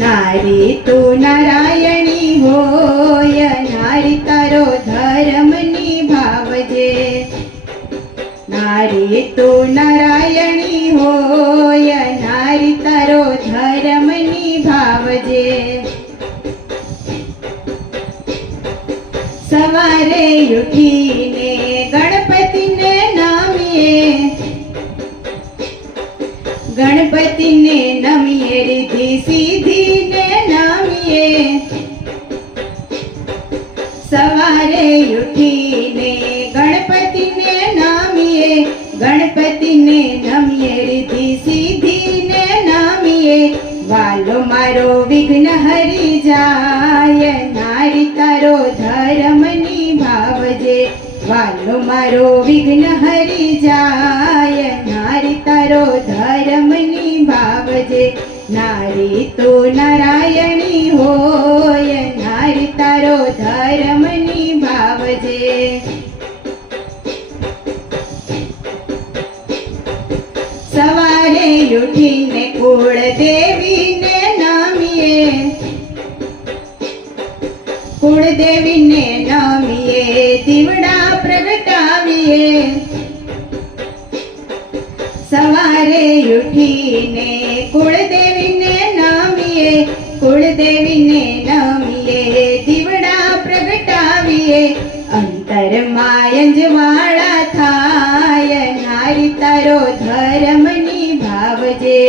નારી તું નારાયણી હોય, નારી તારો ધર્મ નિભાવજે. નારી તું નારાયણી હોય, નારી તારો ધર્મ નિભાવજે. સવારે ઉઠીને ગણપતિને નામીએ, ગણપતિને નમીએ, રીધી સીધીને નામીએ. સવારે ઉઠીને ગણપતિને નામીએ, ગણપતિને નમીએ, રીધી સીધીને નામીએ. વાલો મારો વિઘ્ન હરી જાય, નારી તારો ધર્મ નિભાવજે. વાલો મારો વિઘ્ન હરી જાય, નારી તારો ધર્મ નિભાવજે. નારી તું નારાયણી હોય, નારી તારો ધર્મ નિભાવજે. સવારે ઉઠીને કુળ દેવીને નામીએ, કુળદેવીને નામીએ, દીવડા પ્રગટાવીએ. સવારે ઉઠીને કુળદેવીને નામીએ, કુળદેવીને નામીએ, દીવડા પ્રગટાવીએ. અંતરમાં અંજવાળા થાય, નારી તારો ધર્મ નિભાવજે.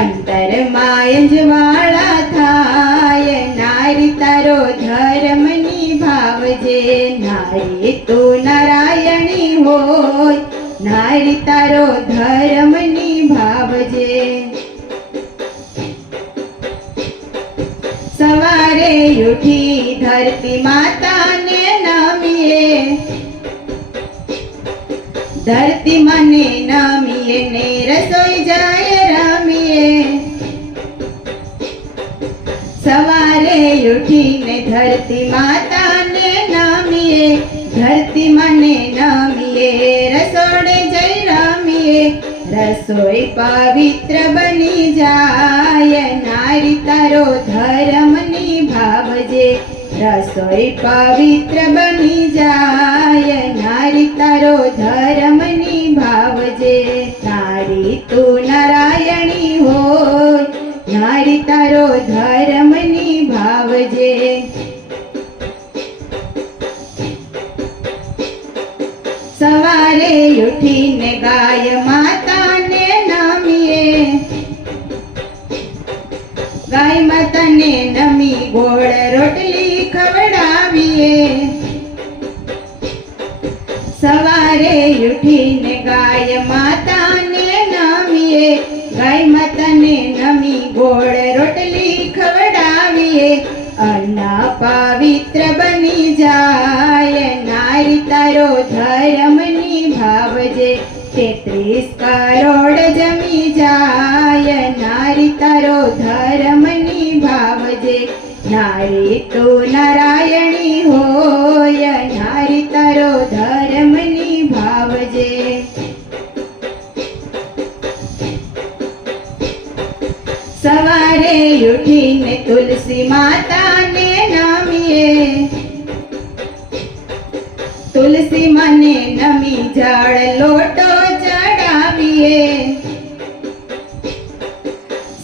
અંતરમાં અંજવાળા થાય, નારી તારો ધર્મ નિભાવજે. નારી તું નારાયણી હોય, નારી તારો ધર્મ નિભાવજે. સવારે ઉઠી ધરતી માતાને નામીએ, ધરતી માને નામીએ, ને રસોઈ જાય રામીએ. સવારે ઉઠીને ધરતી માતાને નામીએ, ધરતી માને નામીએ, રસોડે જઈ રામીએ. રસોઈ પવિત્ર બની જાય, નારી તારો ધર્મ નિભાવજે. રસોઈ પવિત્ર બની જાય, નારી તારો ધર્મ નિભાવજે. નારી તું નારાયણી હોય, નારી તારો ધર્મ નિભાવજે. સવારે ઉઠીને ગાય માતાને નામીએ, ગાય માતાને નમી, ગોળ રોટલી ખવડાવીએ. સવારે ઉઠીને ગાય માતાને નામીએ, ગાય માતાને નમી, ગોળ રોટલી ખવડાવીએ. અન્ન પવિત્ર બની જાય, નારી તારો ધર્મ નિભાવજે. 33 કરોડ જમી જાય, નારી તારો ધર્મ નિભાવજે. નારી તું નારાયણી હોય, નારી તારો ધર્મ નિભાવજે. સવારે ઉઠીને તુલસી માતાને નામીએ, તુલસી માને નમી, જળ લોટો ચડાવીએ.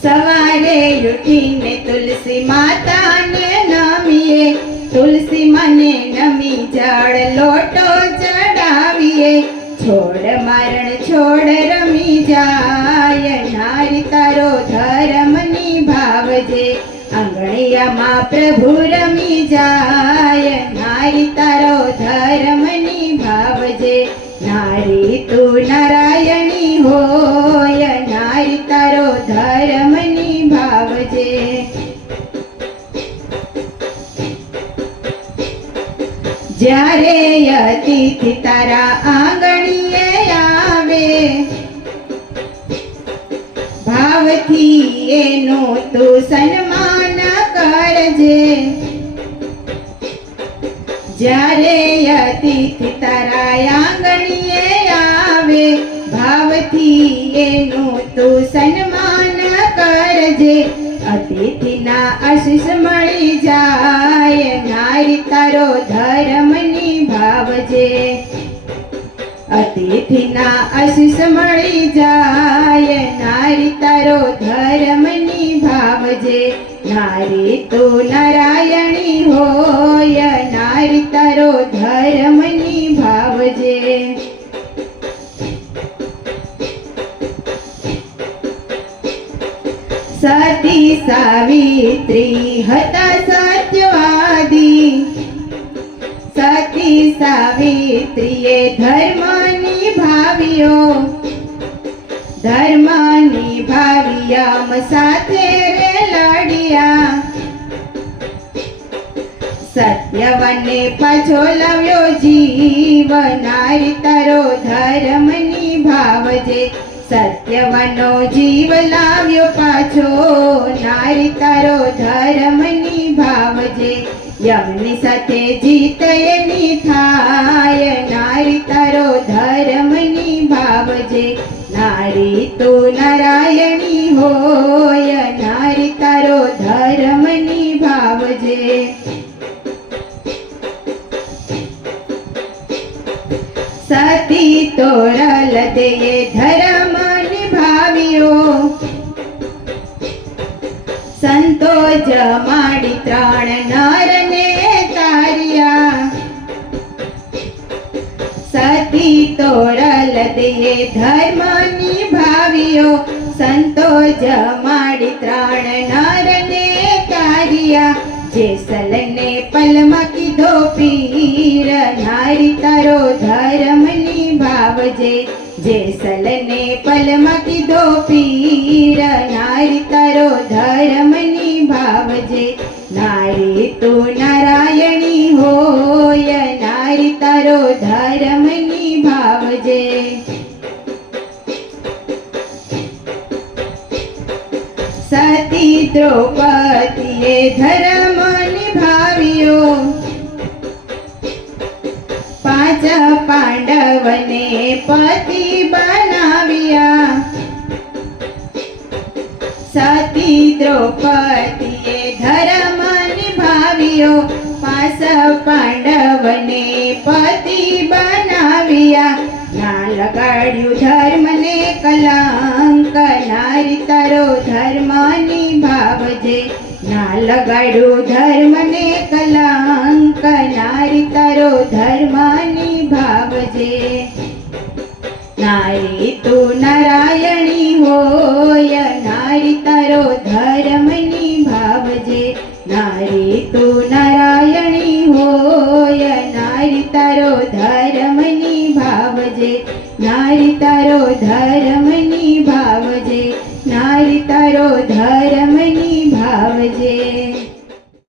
સવારે ઉઠીને તુલસી માતાને નામીએ, તુલસી માને નમી, જળ લોટો ચડાવીએ. છોડ મરણ છોડ રમી જાય, નારી તારો ધર્મ નિભાવજે. આંગણિયામાં પ્રભુ રમી જાય, નારી તારો ધર્મ નિભાવજે. નારી તું નારાયણી હોય, નારી તારો ધર્મ નિભાવજે. જ્યારે અતિથિ તારા આંગણીએ આવે, ભાવથી એનું તું સન્માન કરજે. જ્યારે અતિથિ તારા આંગણીએ આવે, ભાવથી એનું તું સન્માન કરજે. અતિથિના આશીષ મળી જાય, નારી તારો ધર્મ નિભાવજે. અતિથિના આશીષ મળી જાય, નારી તારો ધર્મ નિભાવજે. નારી તું નારાયણી હોય, નારી તારો ધર્મ નિભાવજે. સતી સાવિત્રી હતા સત્યવાદી, સતી સાવિત્રીએ ધર્મ નિભાવ્યો, ધર્મ નિભાવ્યમ સાથે રે લડ્યા. સત્યવાનને પાછો લાવ્યો જીવ, નારી તારો ધર્મ નિભાવજે. સત્યવાનનો જીવ લાવ્યો પાછો, નારી તારો ધર્મ નિભાવજે. યમની સાથે જીત એની થાય, નારી તારો ધર્મ નિભાવજે. નારી તું નારાયણી હોય, નારી તારો ધર્મ નિભાવજે. સતી તોરલ દે ધર્મ નિભાવ્યો, સંતો જમાડી 3 નરને તાર્યા. સતી તોરલ દે ધર્મ નિભાવ્યો, સંતો જમાડી 3 નરને તાર્યા. જેસલને પલમાં કીધો પીર, નારી તારો ધર્મ નિભાવજે. જેસલને પલમાં કીધો પીર, નારી તારો ધર્મ નિભાવજે. નારી તું નારાયણી હોય, નારી તારો ધર્મ નિભાવજે. સતી દ્રૌપદીએ ધર્મ નિભાવ્યો, 5 પાંડવને પતિ બનાવ્યા. સતી દ્રૌપદીએ ધર્મ નિભાવ્યો, 5 પાંડવને પતિ બનાવ્યા. ના લગાડ્યું ધર્મને કલંક, નારી તારો ધર્મ નિભાવજે. ના લગાડ્યું ધર્મને કલંક, નારી તારો ધર્મ નિભાવજે. નારી તું નારાયણી હોય, નારી તારો ધર્મ નિભાવજે. નારી તું નારાયણી હોય, નારી તારો ધર્મ નિભાવજે. નારી તારો ધર્મ નિભાવજે, નારી તારો ધર્મ નિભાવજે.